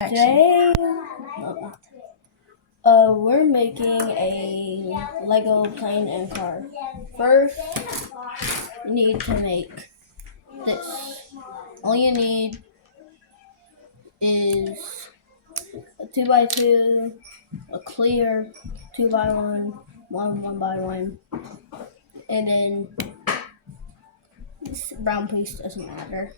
Today, we're making a Lego plane and car. First, you need to make this. All you need is a 2x2, a clear 2x1, one by one, and then this brown piece doesn't matter.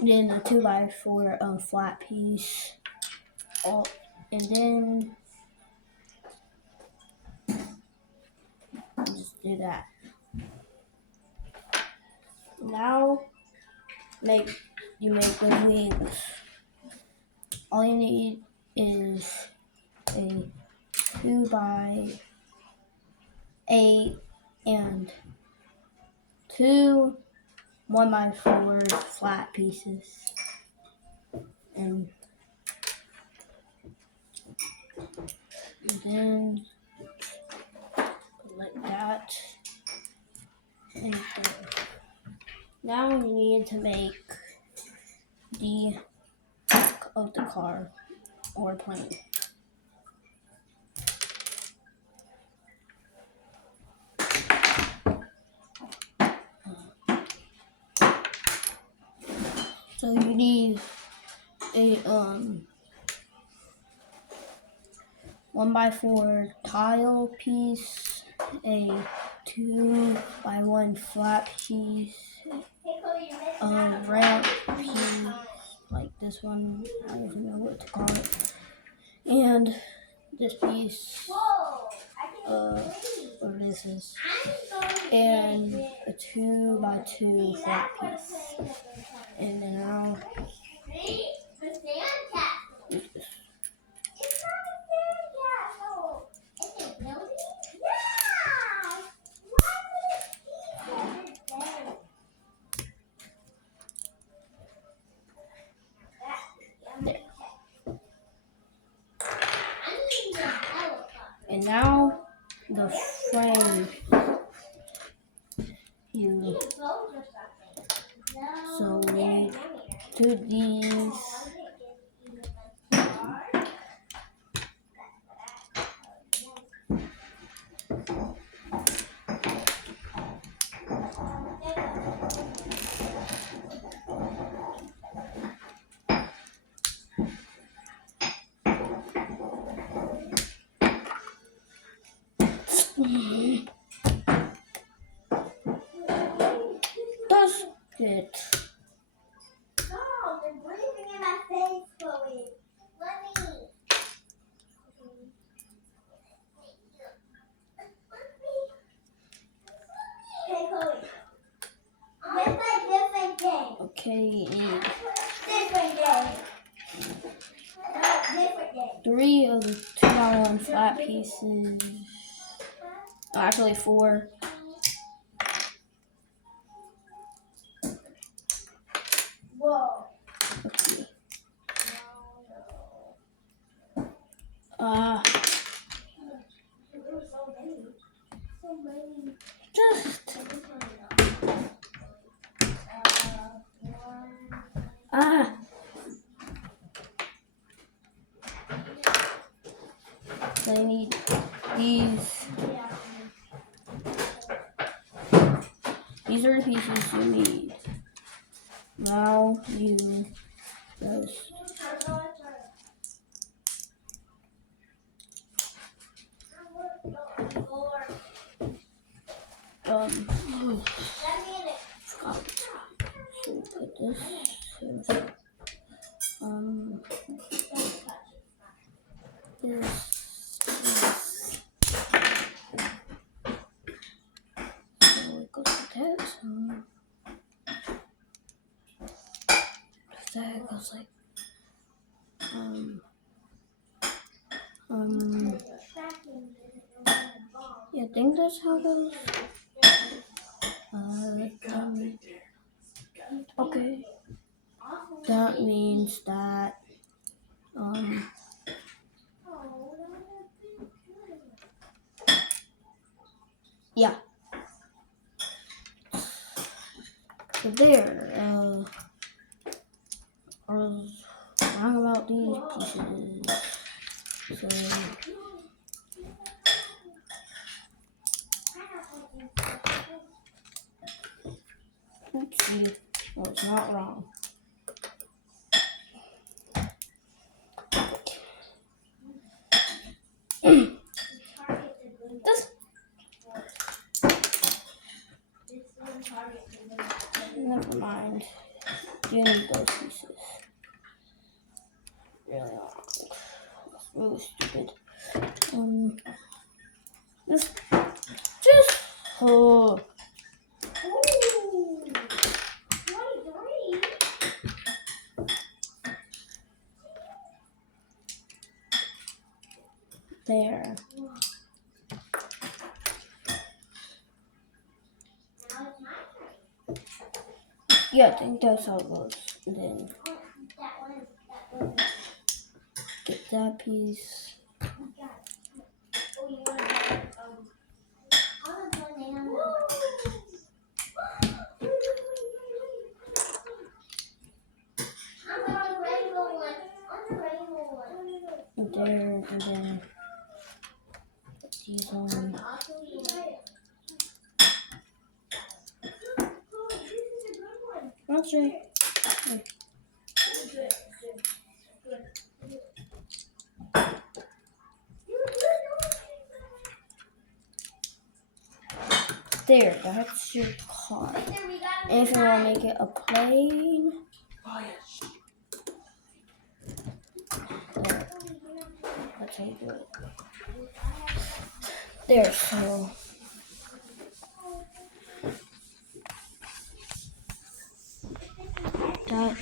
Then a 2x4 flat piece, and then just do that. Now you make the wings. All you need is a 2x8 and two 1x4 flat pieces, and then like that. And now you need to make the back of the car or plane. So you need a 1x4 tile piece, a 2x1 flat piece, a ramp piece like this one, I don't even know what to call it, and this piece, what this is, and a 2x2 flat piece, and then now and now the frame. So we need two of these. That's good. No, they're breathing in my face, Chloe. Let me. Okay, Chloe. Let's play different game. Okay, Different game. Different game. 3 of the 2x1 flat pieces. Actually 4. Whoa. Okay. Just I need these. These are the pieces you need. Now you just put this. This. So it goes like that. That goes like yeah, I think that's how it goes. Okay. That means that yeah. So there, I was wrong about these pieces. So, oopsie, no, it's not wrong. This, never mind. You need those pieces. Really wrong. That's really stupid. This, just, oh. Ooh. 23. There. Now it's my turn. Yeah, I think that's how it goes. And then That one. get that piece. Oh, you want to on the banana. I'm on the rainbow one. On the rainbow one. There, and then put these on. Actually, there, that's your card. And if you want to make it a plane, there, that's how you do it. There, so that